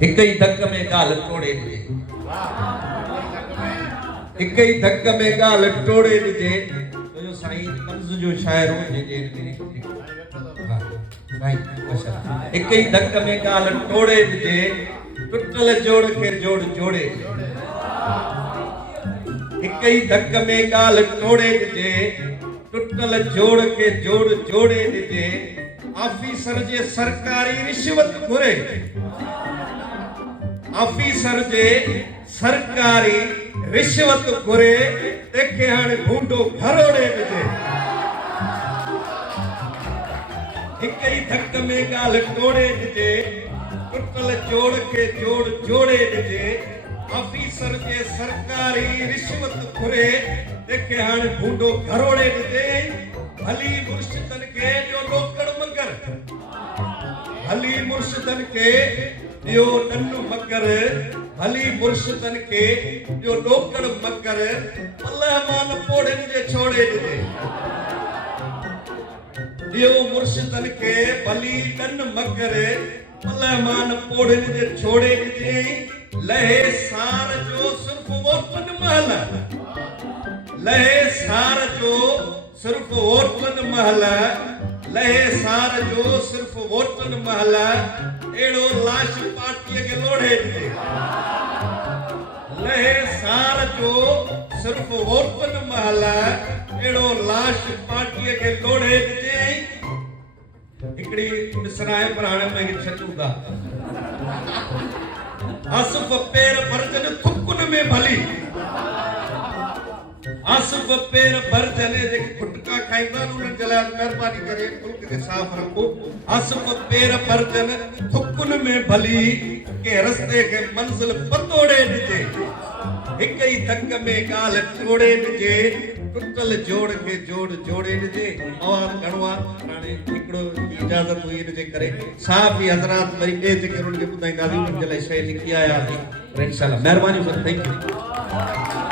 हिक ही धक में गाल तोड़े ॾिजे, हिक ही धक में गाल तोड़े ॾिजे। तो जो साईं तंज़ जो शाइर हो जे साईं माशाअल्लाह, हिक ही धक में गाल तोड़े ॾिजे, टुटल जोड़ के जोड़ जोड़े। हिक ही धक में गाल तोड़े ॾिजे, टुटल जोड़ के जोड़ जोड़े ॾिजे। ऑफिसर जे सरकारी रिश्वत घुरे, ऑफिसर जे सरकारी रिश्वत घुरे, तंहिंखे हाणे भूंडो घरोड़े ॾिजे। हिक ही धक में गाल तोड़े ॾिजे, टुटल जोड़ के जोड़ जोड़े ॾिजे। ऑफिसर जे सरकारी रिश्वत घुरे, तंहिंखे हाणे भूंडो घरोड़े ॾिजे। भली मुर्शिदन के ॾियो ॾोकड़ मगर, भली मुर्शिदन के ॾियो ॾनु मगर, भली मुर्शिदन के ॾियो ॾोकड़ मगर। अल्लाह मान पोड़न जे छोड़े ॾिजे, ॾियो मुर्शिदन के भली ॾन मगर। अल्लाह मान पोड़न जे छोड़े ॾिजे। लहे सार जो सिर्फ वोटन महल, लहे सार जो सिर्फ वोटन महल, लहे सार जो सिर्फ वोटन महल। एड़ो लाश पार्टी के लोड़े ॾिजे, लहे सार जो सिर्फ वोटन महल। एड़ो लाश पार्टी के लोड़े ॾिजे। हिकड़ी मिसराए पर हाणे मैं छॾूं था। आसिफ पेर भरजन थुकुन में भली, आसिफ पेर भरजन जेके खुटका खाईंदा आहिनि उन्हनि जे लाइ महिरबानी करे मुल्क खे साफ़ रखो। आसिफ पेर भरजन थुकुन में भली, के रस्ते खे मंज़िल पतोड़े ॾिजे। हिक ही धक में गाल तोड़े ॾिजे, टुटल जोड़ के जोड़ जोड़े ॾिजे। मवाद घणो आहे, हाणे हिकिड़ो इजाज़त हुई इन जे करे साफ़ ई हज़रात वरी ॿिए जेके उन्हनि खे ॿुधाईंदासीं उन्हनि जे लाइ शइ लिखी आयासीं। इंशाअल्लाह महिरबानी, थैंक यू।